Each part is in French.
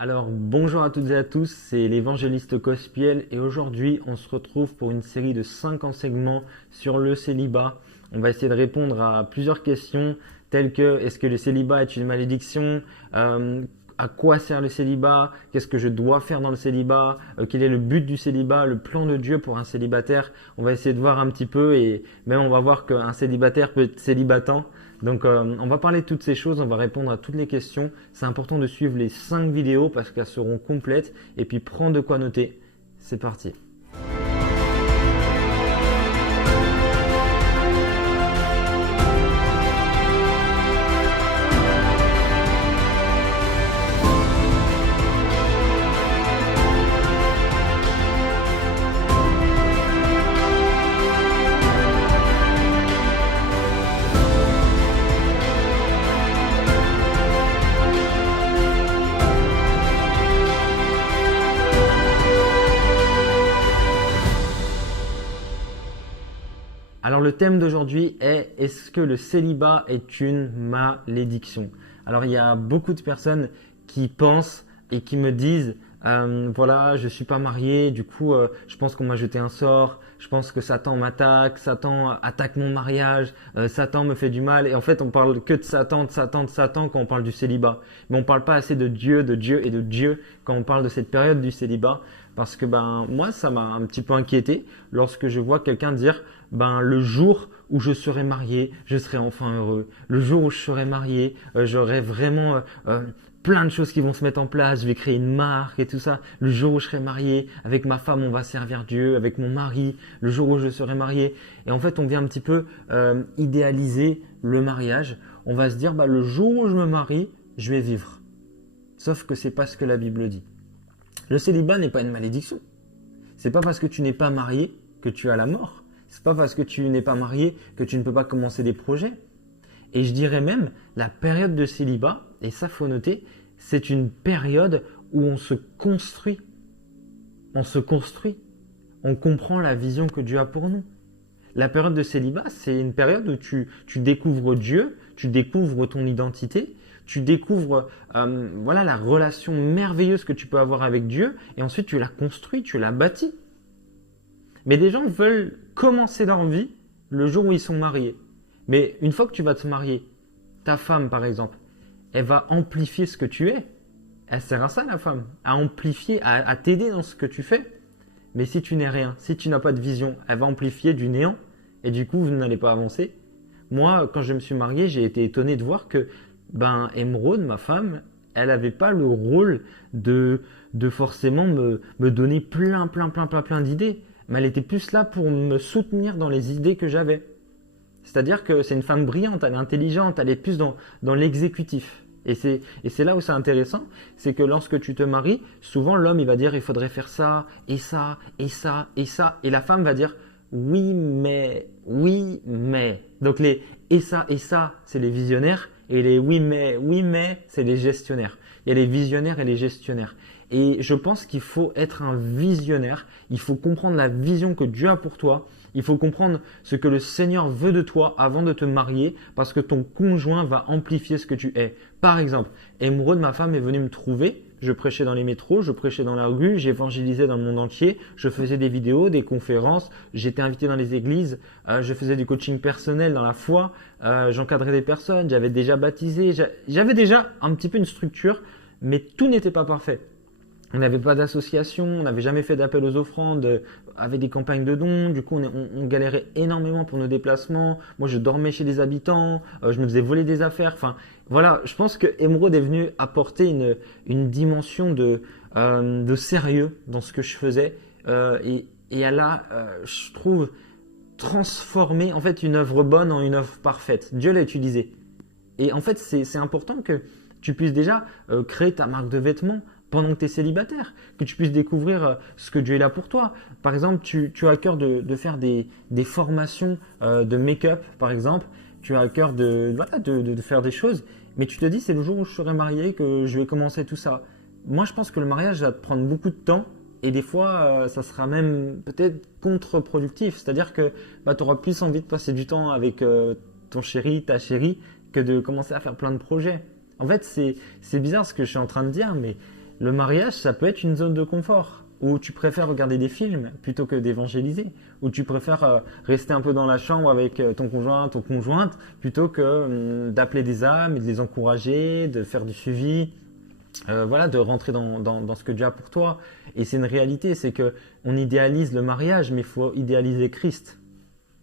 Alors bonjour à toutes et à tous, c'est l'évangéliste Cospiel et aujourd'hui on se retrouve pour une série de 5 enseignements sur le célibat. On va essayer de répondre à plusieurs questions telles que est-ce que le célibat est une malédiction, à quoi sert le célibat, qu'est-ce que je dois faire dans le célibat, quel est le but du célibat, le plan de Dieu pour un célibataire. On va essayer de voir un petit peu et même on va voir qu'un célibataire peut être célibatant. Donc on va parler de toutes ces choses, on va répondre à toutes les questions. C'est important de suivre les 5 vidéos parce qu'elles seront complètes et puis prendre de quoi noter. C'est parti. Alors le thème d'aujourd'hui est est-ce que le célibat est une malédiction? Alors il y a beaucoup de personnes qui pensent et qui me disent voilà, je suis pas marié, du coup je pense qu'on m'a jeté un sort, je pense que Satan m'attaque, Satan attaque mon mariage, Satan me fait du mal. Et en fait on parle que de Satan, de Satan, de Satan quand on parle du célibat. Mais on parle pas assez de Dieu et de Dieu quand on parle de cette période du célibat. Parce que moi ça m'a un petit peu inquiété lorsque je vois quelqu'un dire le jour où je serai marié, je serai enfin heureux. Le jour où je serai marié, j'aurai vraiment plein de choses qui vont se mettre en place. Je vais créer une marque et tout ça. Le jour où je serai marié, avec ma femme, on va servir Dieu. Avec mon mari, le jour où je serai marié. Et en fait, on vient un petit peu idéaliser le mariage. On va se dire, le jour où je me marie, je vais vivre. Sauf que c'est pas ce que la Bible dit. Le célibat n'est pas une malédiction. C'est pas parce que tu n'es pas marié que tu as la mort. C'est pas parce que tu n'es pas marié que tu ne peux pas commencer des projets. Et je dirais même, la période de célibat, et ça faut noter, c'est une période où on se construit. On se construit. On comprend la vision que Dieu a pour nous. La période de célibat, c'est une période où tu découvres Dieu, tu découvres ton identité, tu découvres la relation merveilleuse que tu peux avoir avec Dieu, et ensuite tu la construis, tu la bâtis. Mais des gens veulent commencer leur vie le jour où ils sont mariés. Mais une fois que tu vas te marier, ta femme par exemple, elle va amplifier ce que tu es. Elle sert à ça la femme, à amplifier, à t'aider dans ce que tu fais. Mais si tu n'es rien, si tu n'as pas de vision, elle va amplifier du néant. Et du coup, vous n'allez pas avancer. Moi, quand je me suis marié, j'ai été étonné de voir que Émeraude, ma femme, elle n'avait pas le rôle de forcément me donner plein d'idées. Mais elle était plus là pour me soutenir dans les idées que j'avais. C'est-à-dire que c'est une femme brillante, elle est intelligente, elle est plus dans l'exécutif. Et c'est là où c'est intéressant, c'est que lorsque tu te maries, souvent l'homme il va dire il faudrait faire ça, et ça, et ça, et ça. Et la femme va dire oui mais. Donc les et ça, c'est les visionnaires, et les oui mais, c'est les gestionnaires. Il y a les visionnaires et les gestionnaires. Et je pense qu'il faut être un visionnaire, il faut comprendre la vision que Dieu a pour toi, il faut comprendre ce que le Seigneur veut de toi avant de te marier, parce que ton conjoint va amplifier ce que tu es. Par exemple, Émeraude, ma femme, est venue me trouver, je prêchais dans les métros, je prêchais dans la rue, j'évangélisais dans le monde entier, je faisais des vidéos, des conférences, j'étais invité dans les églises, je faisais du coaching personnel dans la foi, j'encadrais des personnes, j'avais déjà baptisé, j'avais déjà un petit peu une structure, mais tout n'était pas parfait. On n'avait pas d'association, on n'avait jamais fait d'appel aux offrandes, avec des campagnes de dons. Du coup, on galérait énormément pour nos déplacements. Moi, je dormais chez des habitants, je me faisais voler des affaires. Enfin, voilà, je pense que Émeraude est venue apporter une dimension de sérieux dans ce que je faisais. Et elle a, je trouve, transformé en fait une œuvre bonne en une œuvre parfaite. Dieu l'a utilisée. Et en fait, c'est important que tu puisses déjà créer ta marque de vêtements pendant que tu es célibataire, que tu puisses découvrir ce que Dieu est là pour toi. Par exemple, tu as à cœur de faire des formations de make-up, par exemple. Tu as à cœur de faire des choses, mais tu te dis, c'est le jour où je serai marié que je vais commencer tout ça. Moi, je pense que le mariage va te prendre beaucoup de temps et des fois, ça sera même peut-être contre-productif. C'est-à-dire que tu auras plus envie de passer du temps avec ton chéri, ta chérie, que de commencer à faire plein de projets. En fait, c'est bizarre ce que je suis en train de dire, mais Le mariage, ça peut être une zone de confort où tu préfères regarder des films plutôt que d'évangéliser, où tu préfères rester un peu dans la chambre avec ton conjoint, ton conjointe, plutôt que d'appeler des âmes et de les encourager, de faire du suivi, voilà, de rentrer dans ce que Dieu a pour toi. Et c'est une réalité, c'est que on idéalise le mariage, mais il faut idéaliser Christ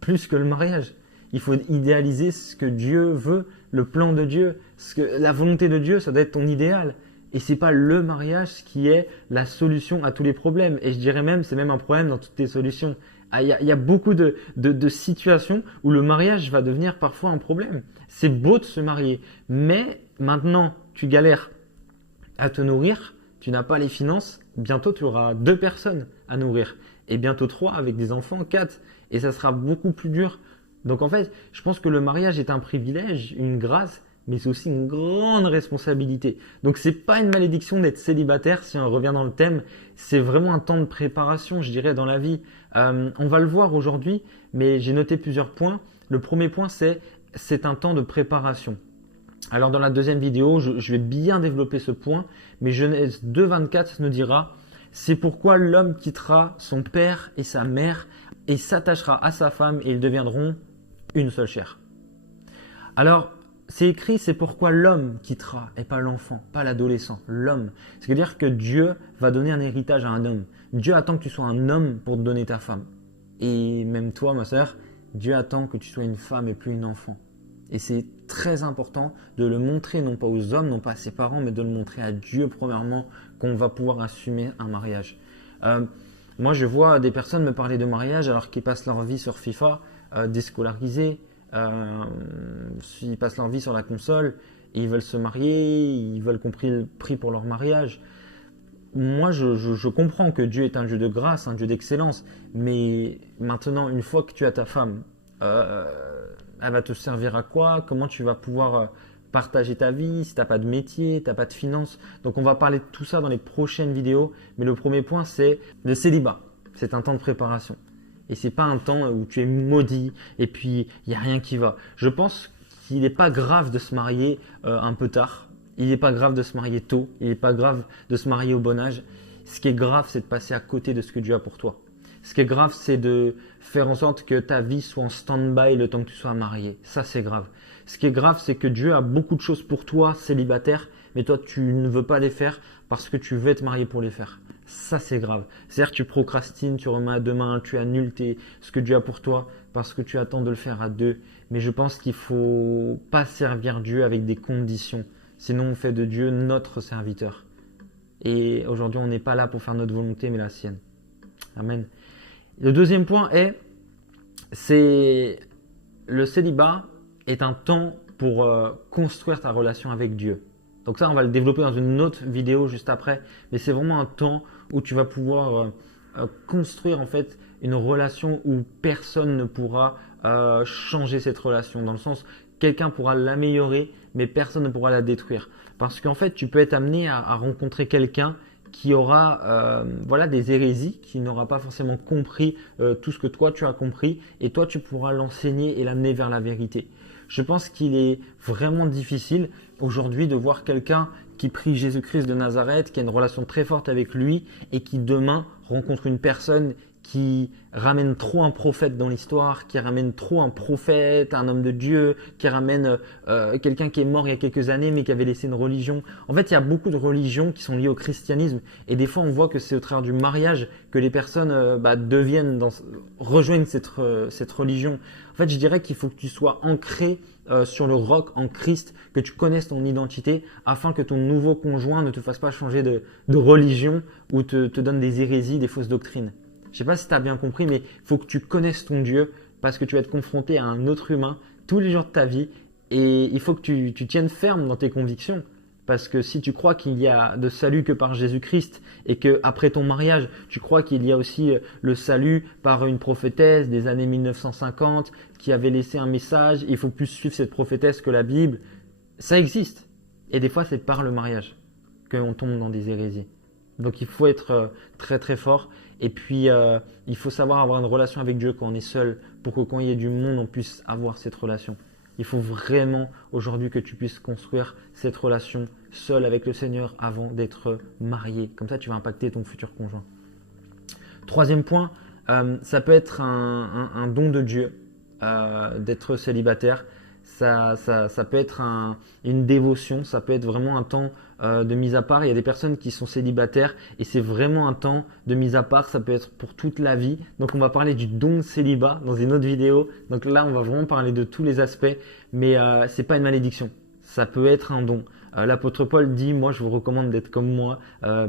plus que le mariage. Il faut idéaliser ce que Dieu veut, le plan de Dieu, la volonté de Dieu, ça doit être ton idéal. Et c'est pas le mariage qui est la solution à tous les problèmes. Et je dirais même, c'est même un problème dans toutes tes solutions. Il y a beaucoup de situations où le mariage va devenir parfois un problème. C'est beau de se marier, mais maintenant tu galères à te nourrir, tu n'as pas les finances, bientôt tu auras 2 personnes à nourrir. Et bientôt 3 avec des enfants, 4. Et ça sera beaucoup plus dur. Donc en fait, je pense que le mariage est un privilège, une grâce, mais c'est aussi une grande responsabilité. Donc c'est pas une malédiction d'être célibataire, si on revient dans le thème, c'est vraiment un temps de préparation, je dirais, dans la vie. On va le voir aujourd'hui, mais j'ai noté plusieurs points. Le premier point, c'est un temps de préparation. Alors dans la deuxième vidéo, je vais bien développer ce point, mais Genèse 2,24 nous dira « C'est pourquoi l'homme quittera son père et sa mère et s'attachera à sa femme et ils deviendront une seule chair. » Alors, c'est écrit, c'est pourquoi l'homme quittera et pas l'enfant, pas l'adolescent, l'homme. Ce qui veut dire que Dieu va donner un héritage à un homme. Dieu attend que tu sois un homme pour te donner ta femme. Et même toi, ma sœur, Dieu attend que tu sois une femme et plus une enfant. Et c'est très important de le montrer, non pas aux hommes, non pas à ses parents, mais de le montrer à Dieu premièrement, qu'on va pouvoir assumer un mariage. Moi, je vois des personnes me parler de mariage alors qu'ils passent leur vie sur FIFA, déscolarisés, ils passent leur vie sur la console, et ils veulent se marier, ils veulent qu'on prie pour leur mariage. Moi, je comprends que Dieu est un Dieu de grâce, un Dieu d'excellence, mais maintenant, une fois que tu as ta femme, elle va te servir à quoi? Comment tu vas pouvoir partager ta vie si tu n'as pas de métier, tu n'as pas de finances? Donc on va parler de tout ça dans les prochaines vidéos, mais le premier point, c'est le célibat. C'est un temps de préparation. Et c'est pas un temps où tu es maudit et puis il n'y a rien qui va. Je pense qu'il n'est pas grave de se marier un peu tard. Il n'est pas grave de se marier tôt. Il n'est pas grave de se marier au bon âge. Ce qui est grave, c'est de passer à côté de ce que Dieu a pour toi. Ce qui est grave, c'est de faire en sorte que ta vie soit en stand-by le temps que tu sois marié. Ça, c'est grave. Ce qui est grave, c'est que Dieu a beaucoup de choses pour toi, célibataire, mais toi, tu ne veux pas les faire parce que tu veux être marié pour les faire. Ça, c'est grave. C'est-à-dire que tu procrastines, tu remets à demain, tu annules ce que Dieu a pour toi parce que tu attends de le faire à 2. Mais je pense qu'il ne faut pas servir Dieu avec des conditions. Sinon, on fait de Dieu notre serviteur. Et aujourd'hui, on n'est pas là pour faire notre volonté, mais la sienne. Amen. Le deuxième point c'est le célibat est un temps pour construire ta relation avec Dieu. Donc ça, on va le développer dans une autre vidéo juste après, mais c'est vraiment un temps où tu vas pouvoir construire en fait une relation où personne ne pourra changer cette relation. Dans le sens, quelqu'un pourra l'améliorer, mais personne ne pourra la détruire. Parce qu'en fait, tu peux être amené à rencontrer quelqu'un qui aura des hérésies, qui n'aura pas forcément compris tout ce que toi tu as compris, et toi tu pourras l'enseigner et l'amener vers la vérité. Je pense qu'il est vraiment difficile aujourd'hui de voir quelqu'un qui prie Jésus-Christ de Nazareth, qui a une relation très forte avec lui et qui demain rencontre une personne qui ramène trop un prophète dans l'histoire, qui ramène trop un prophète, un homme de Dieu, qui ramène quelqu'un qui est mort il y a quelques années mais qui avait laissé une religion. En fait, il y a beaucoup de religions qui sont liées au christianisme et des fois on voit que c'est au travers du mariage que les personnes rejoignent cette religion. En fait, je dirais qu'il faut que tu sois ancré sur le roc en Christ, que tu connaisses ton identité afin que ton nouveau conjoint ne te fasse pas changer de religion ou te donne des hérésies, des fausses doctrines. Je ne sais pas si tu as bien compris, mais il faut que tu connaisses ton Dieu parce que tu vas être confronté à un autre humain tous les jours de ta vie et il faut que tu tiennes ferme dans tes convictions. Parce que si tu crois qu'il y a de salut que par Jésus-Christ et qu'après ton mariage, tu crois qu'il y a aussi le salut par une prophétesse des années 1950 qui avait laissé un message, il faut plus suivre cette prophétesse que la Bible, ça existe. Et des fois, c'est par le mariage qu'on tombe dans des hérésies. Donc il faut être très très fort et puis il faut savoir avoir une relation avec Dieu quand on est seul pour que quand il y ait du monde, on puisse avoir cette relation. Il faut vraiment aujourd'hui que tu puisses construire cette relation seule avec le Seigneur avant d'être marié. Comme ça, tu vas impacter ton futur conjoint. Troisième point, ça peut être un don de Dieu d'être célibataire. Ça peut être une dévotion, ça peut être vraiment un temps de mise à part. Il y a des personnes qui sont célibataires et c'est vraiment un temps de mise à part. Ça peut être pour toute la vie. Donc on va parler du don de célibat dans une autre vidéo. Donc là, on va vraiment parler de tous les aspects, mais c'est pas une malédiction. Ça peut être un don. L'apôtre Paul dit, moi je vous recommande d'être comme moi,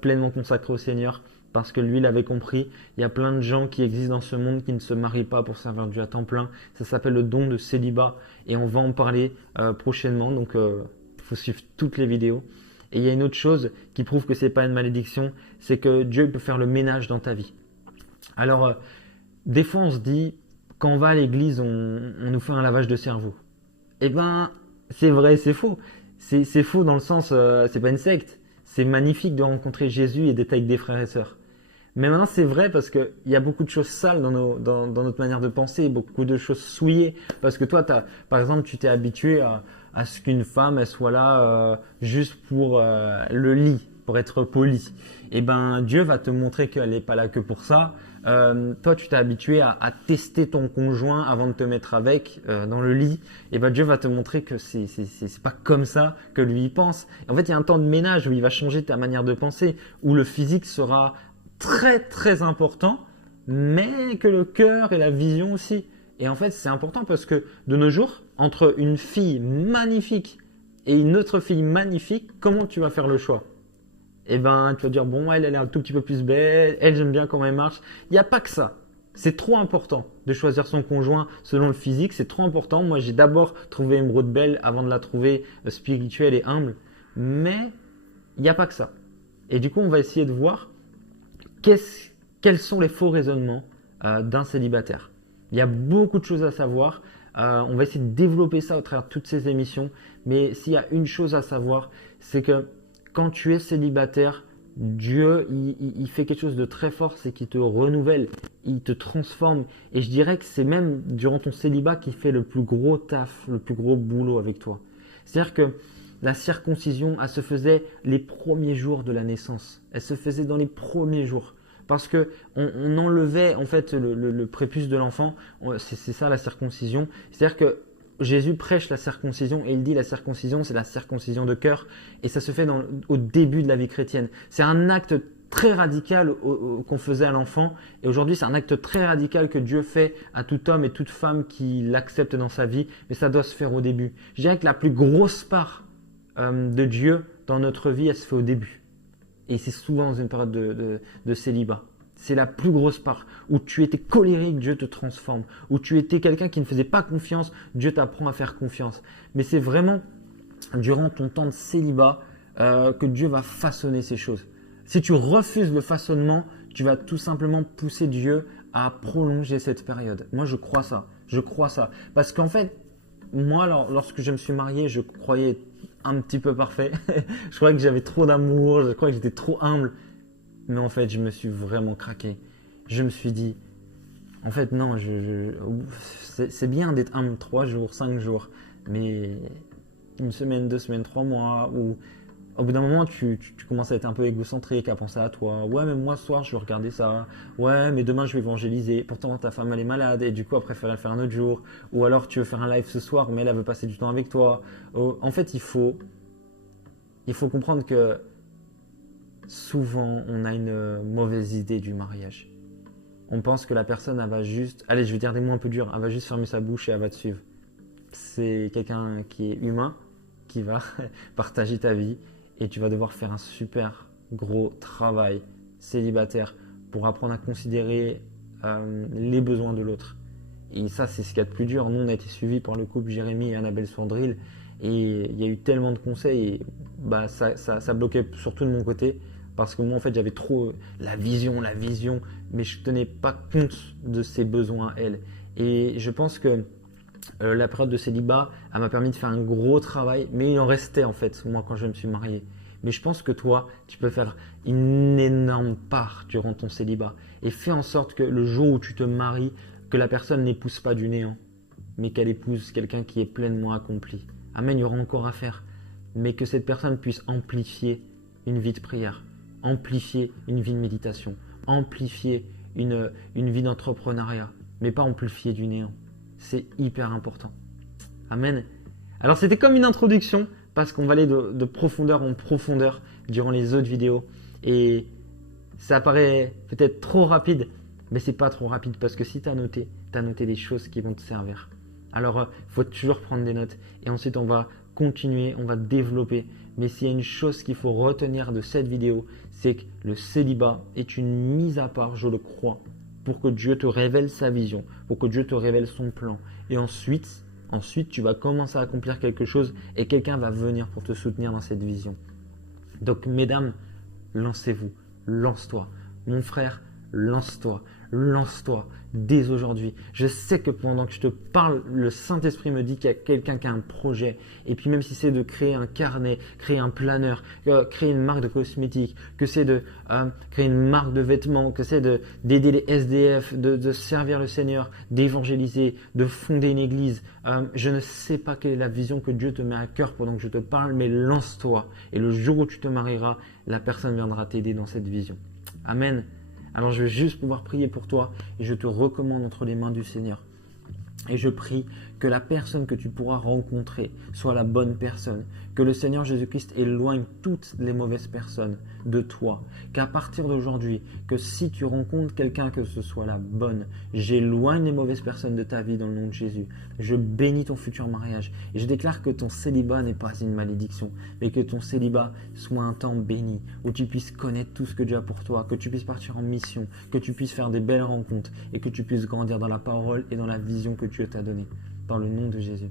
pleinement consacré au Seigneur. Parce que lui, il avait compris, il y a plein de gens qui existent dans ce monde qui ne se marient pas pour servir Dieu à temps plein. Ça s'appelle le don de célibat et on va en parler prochainement. Donc, il faut suivre toutes les vidéos. Et il y a une autre chose qui prouve que ce n'est pas une malédiction, c'est que Dieu peut faire le ménage dans ta vie. Alors, des fois, on se dit, quand on va à l'église, on nous fait un lavage de cerveau. Eh ben, c'est vrai, c'est faux. C'est faux dans le sens, c'est pas une secte. C'est magnifique de rencontrer Jésus et d'être avec des frères et sœurs. Mais maintenant, c'est vrai parce qu'il y a beaucoup de choses sales dans notre manière de penser, beaucoup de choses souillées. Parce que toi, par exemple, tu t'es habitué à ce qu'une femme, elle soit là juste pour le lit, pour être polie. Et ben, Dieu va te montrer qu'elle n'est pas là que pour ça. Toi, tu t'es habitué à tester ton conjoint avant de te mettre avec dans le lit. Et ben, Dieu va te montrer que c'est pas comme ça que lui il pense. Et en fait, il y a un temps de ménage où il va changer ta manière de penser, où le physique sera très très important, mais que le cœur et la vision aussi. Et en fait, c'est important parce que de nos jours, entre une fille magnifique et une autre fille magnifique, comment tu vas faire le choix? Eh ben, tu vas dire, bon, elle est un tout petit peu plus belle, elle, j'aime bien comment elle marche. Il n'y a pas que ça. C'est trop important de choisir son conjoint selon le physique, c'est trop important. Moi, j'ai d'abord trouvé Émeraude belle avant de la trouver spirituelle et humble. Mais il n'y a pas que ça. Et du coup, on va essayer de voir quels sont les faux raisonnements d'un célibataire. Il y a beaucoup de choses à savoir. On va essayer de développer ça au travers de toutes ces émissions. Mais s'il y a une chose à savoir, c'est que quand tu es célibataire, Dieu, il fait quelque chose de très fort, c'est qu'il te renouvelle, il te transforme. Et je dirais que c'est même durant ton célibat qu'il fait le plus gros taf, le plus gros boulot avec toi. C'est-à-dire que la circoncision, elle se faisait les premiers jours de la naissance. Elle se faisait dans les premiers jours. Parce que on enlevait en fait le prépuce de l'enfant. C'est ça la circoncision. C'est-à-dire que Jésus prêche la circoncision et il dit la circoncision, c'est la circoncision de cœur. Et ça se fait au début de la vie chrétienne. C'est un acte très radical qu'on faisait à l'enfant. Et aujourd'hui, c'est un acte très radical que Dieu fait à tout homme et toute femme qui l'accepte dans sa vie. Mais ça doit se faire au début. Je dirais que la plus grosse part de Dieu dans notre vie, elle se fait au début. Et c'est souvent dans une période de célibat. C'est la plus grosse part. Où tu étais colérique, Dieu te transforme. Où tu étais quelqu'un qui ne faisait pas confiance, Dieu t'apprend à faire confiance. Mais c'est vraiment durant ton temps de célibat que Dieu va façonner ces choses. Si tu refuses le façonnement, tu vas tout simplement pousser Dieu à prolonger cette période. Moi, je crois ça. Je crois ça. Parce qu'en fait, moi, lorsque je me suis marié, je croyais un petit peu parfait. Je croyais que j'avais trop d'amour, je croyais que j'étais trop humble. Mais en fait, je me suis vraiment craqué. Je me suis dit, en fait, non, c'est bien d'être humble 3 jours, 5 jours. Mais une semaine, 2 semaines, 3 mois, ou au bout d'un moment, tu commences à être un peu égocentrique, à penser à toi. Ouais, mais moi, ce soir, je vais regarder ça. Ouais, mais demain, je vais évangéliser. Pourtant, ta femme, elle est malade et du coup, elle préfère le faire un autre jour. Ou alors, tu veux faire un live ce soir, mais elle veut passer du temps avec toi. En fait, il faut comprendre que souvent, on a une mauvaise idée du mariage. On pense que la personne, elle va juste... Allez, je vais dire des mots un peu durs. Elle va juste fermer sa bouche et elle va te suivre. C'est quelqu'un qui est humain, qui va partager ta vie. Et tu vas devoir faire un super gros travail célibataire pour apprendre à considérer les besoins de l'autre. Et ça, c'est ce qu'il y a de plus dur. Nous, on a été suivis par le couple Jérémy et Annabelle Sourdril. Et il y a eu tellement de conseils. Et bah, ça bloquait surtout de mon côté. Parce que moi, en fait, j'avais trop la vision. Mais je ne tenais pas compte de ses besoins, elle. Et je pense que la période de célibat, elle m'a permis de faire un gros travail, mais il en restait en fait, moi, quand je me suis marié. Mais je pense que toi, tu peux faire une énorme part durant ton célibat et fais en sorte que le jour où tu te maries, que la personne n'épouse pas du néant. mais qu'elle épouse quelqu'un qui est pleinement accompli. Amen, il y aura encore à faire. Mais que cette personne puisse amplifier une vie de prière, amplifier une vie de méditation, amplifier une vie d'entrepreneuriat, mais pas amplifier du néant. C'est hyper important. Amen. Alors c'était comme une introduction, parce qu'on va aller de profondeur en profondeur durant les autres vidéos. Et ça paraît peut-être trop rapide, mais c'est pas trop rapide, parce que si tu as noté des choses qui vont te servir. Alors, il faut toujours prendre des notes. Et ensuite, on va continuer, on va développer. Mais s'il y a une chose qu'il faut retenir de cette vidéo, c'est que le célibat est une mise à part, je le crois, pour que Dieu te révèle sa vision, pour que Dieu te révèle son plan. Et ensuite, tu vas commencer à accomplir quelque chose et quelqu'un va venir pour te soutenir dans cette vision. Donc, mesdames, lancez-vous, lance-toi. Mon frère, lance-toi, lance-toi dès aujourd'hui. Je sais que pendant que je te parle, le Saint-Esprit me dit qu'il y a quelqu'un qui a un projet. Et puis même si c'est de créer un carnet, créer un planeur, créer une marque de cosmétiques, que c'est de créer une marque de vêtements, que c'est d'aider les SDF, de servir le Seigneur, d'évangéliser, de fonder une église. Je ne sais pas quelle est la vision que Dieu te met à cœur pendant que je te parle, mais lance-toi. Et le jour où tu te marieras, la personne viendra t'aider dans cette vision. Amen. Alors je vais juste pouvoir prier pour toi et je te recommande entre les mains du Seigneur. Et je prie que la personne que tu pourras rencontrer soit la bonne personne, que le Seigneur Jésus-Christ éloigne toutes les mauvaises personnes de toi, qu'à partir d'aujourd'hui, que si tu rencontres quelqu'un, que ce soit la bonne, j'éloigne les mauvaises personnes de ta vie dans le nom de Jésus. Je bénis ton futur mariage et je déclare que ton célibat n'est pas une malédiction, mais que ton célibat soit un temps béni, où tu puisses connaître tout ce que Dieu a pour toi, que tu puisses partir en mission, que tu puisses faire des belles rencontres et que tu puisses grandir dans la parole et dans la vision que Dieu t'a donnée. Dans le nom de Jésus.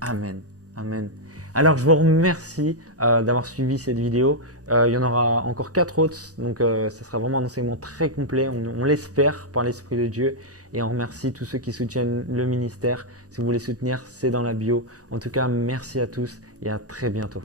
Amen. Amen. Alors, je vous remercie d'avoir suivi cette vidéo. Il y en aura encore 4 autres. Donc, ça sera vraiment un enseignement très complet. On l'espère par l'Esprit de Dieu. Et on remercie tous ceux qui soutiennent le ministère. Si vous voulez soutenir, c'est dans la bio. En tout cas, merci à tous et à très bientôt.